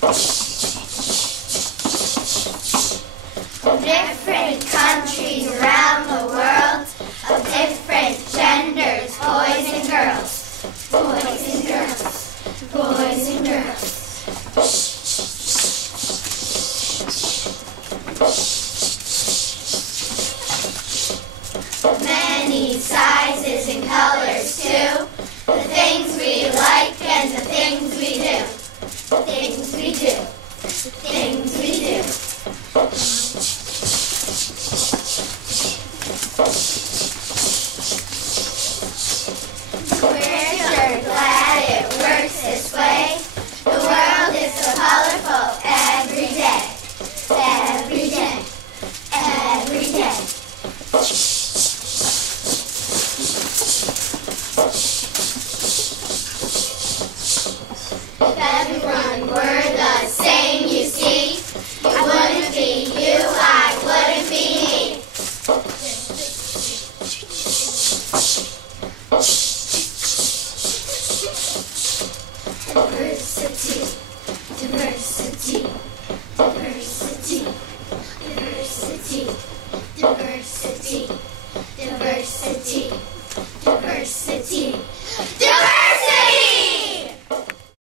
Different countries around the world, of different genders, boys and girls. Boys and girls. Boys and girls. Many sizes and colors too. The things we like and the things we do. The things we do. The things we do. We're sure glad it works this way. The world is so colorful every day. Every day. Every day. If everyone were the same, you see, you wouldn't be you, I wouldn't be me. Diversity, diversity.